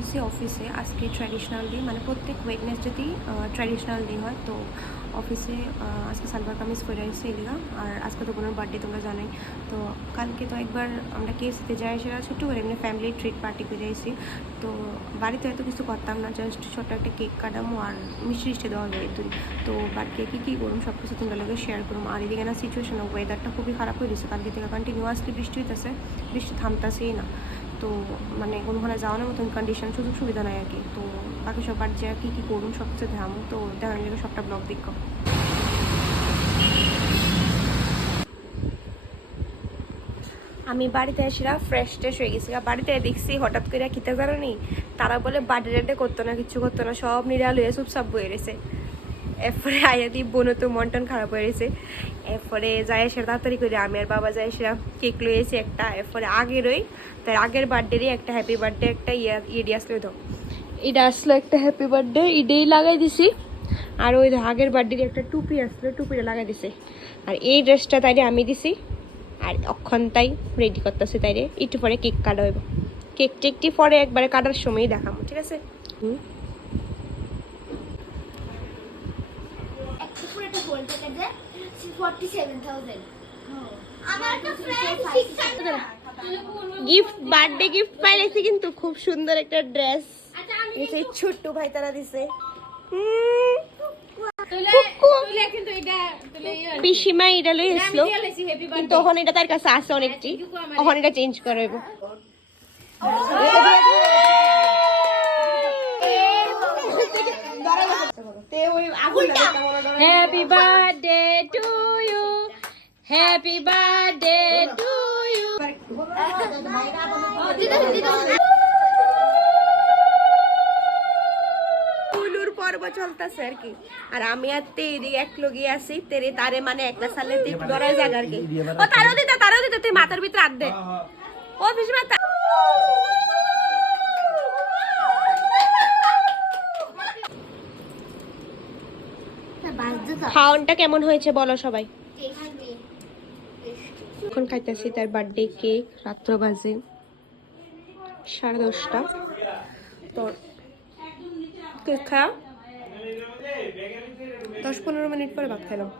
বলতেছি অফিসে আজকে ট্র্যাডিশনাল ডে, মানে প্রত্যেক ওয়েডনেসডেতেই ট্র্যাডিশনাল ডে হয়। তো অফিসে আজকে সালবার কামিজ পরে আসছে এলিগা। আর আজকে তো বোনের বার্থডে, তোমরা জানোই। তো কালকে তো একবার আমরা কেএফসিতে যাই, সেটা ছোট্ট করে এমনি ফ্যামিলি ট্রিট পার্টি করে আইসি। তো বাড়িতে এত কিছু করতাম না, জাস্ট ছোটো একটা কেক কাটামো আর মিষ্টি দেওয়া যায় তুই। তো বাড়িতে কী করুম সব কিছু তোমরা লোকে শেয়ার করুম। আর এদিকে না সিচুয়েশন ওয়েদারটা খুবই খারাপ হয়ে গেছে, কালকে থেকে কন্টিনিউয়াসলি বৃষ্টি হইতেছে, বৃষ্টি থামতেছেই না। তো মানে কোনোখানে যাওয়ানোর মতন কন্ডিশন সুযোগ সুবিধা নাই আর কি। তো বাকি সব বাড়ি যা কী করুন সব কিছু দেখামো, তো দেখানোর জন্য সবটা ব্লগ দেখো। আমি বাড়িতে এসেরা ফ্রেশ ট্রেশ হয়ে গেছি। বাড়িতে দেখছি হঠাৎ করে খিতে জানো নি, তারা বলে বার্থডে টাডে করতো না, কিচ্ছু করতো না, সব নিরাল হয়ে চুপচাপ বয়ে রয়েছে। এরপরে আয়া দিই বোনও তো মন টন খারাপ হয়ে রয়েছে। এরপরে যাই এসে তাড়াতাড়ি করে আমি আর বাবা যাই এসে কেক লয়েছি একটা। এরপরে আগেরই তার আগের বার্থডেরই একটা হ্যাপি বার্থডে একটা ইয়ে আসলো, তো এটা আসলো একটা হ্যাপি বার্থডে, ইডেই লাগাই দিছি। আর ওই আগের বার্থডের একটা টুপি আসলো, টুপিটা লাগাই দিছে। আর এই ড্রেসটা তাইলে আমি দিছি। আর অক্ষণ তাই রেডি করতেছে, তাইলে একটু পরে কেক কাটা হইব। কেক টেকটি পরে একবারে কাটার সময়ই দেখাবো, ঠিক আছে? গিফট, বার্থডে গিফট পাইছি কিন্তু খুব সুন্দর একটা ড্রেস এই ছোট্ট ভাই তারা দিছে। পিসিমা এটা লই আসলো, কিন্তু তখন এটা তার কাছে আছে অনেকটি, তখন এটা চেঞ্জ করে হইব। Happy birthday to you, happy birthday to you. কুলুর পর্ব চলতেছে আর কি। আর আমি আর তেরি এক লগি আছি, তেরে তারে মানে একটা সালে ধরাই জায়গা আর কি। ও তারও দিতে তুই মাথার ভিতরে হাত দে। ও বিশ মাথা খাওয়ানটা কেমন হয়েছে বলো সবাই। এখন খাইতেছি তার বার্থডে কেক, রাত্র বাজে 10:30। তো কেক খাওয়া 10-15 মিনিট পরে ভাত খেলাম।